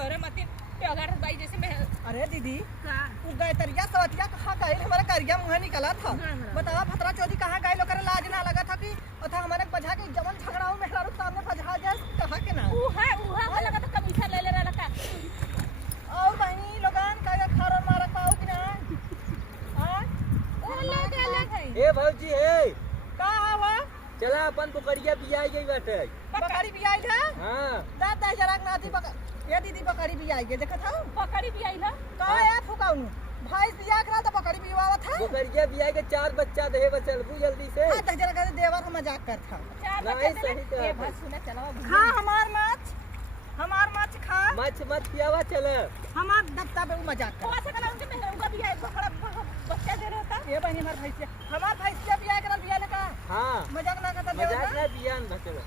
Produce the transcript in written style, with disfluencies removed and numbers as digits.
तोरे मती अगर बाई जैसे मैं। अरे दीदी का तू गए तरिया सवतिया कहाँ गए हमारा करिया मुँह निकला था। बतावा फतरा चौधरी कहाँ गए लोग लाज ना लगा था कि अथा हमारे बजा के जमन झगड़ा हो मेहरा सामने बजा जाए कहाँ के ना ऊ लगा तो कमीशन ले रहा का और बहनी लोगन का खारा मारा पाओ कि ना हां ओ ले है ए भौजी हे का हवा चला अपन पकड़िया बियाई गई बाटे। बकरी भी आई है। हां दादा जरा नाती ये दीदी बकरी भी आई गई देखा था बकरी भी आई है का है फुकाउनु भाई बिया करा तो बकरी भी आवा था पकड़िया बियाई के 4 बच्चा दे बचल बू जल्दी से। हां तो जरा कर देवर का मजाक कर था नहीं सही तो ए बस सुना चला खा हमार माछ खा मत पियावा चले हमार दत्ता पे मजाक तो कर ऐसा करा उनके में उनका भी है बकरा बच्चा दे रहा था ये बहनी हमार भैंसिया बिया करा बिया लगा हां मजाक ना करता मजाक ना बियान ना चलो।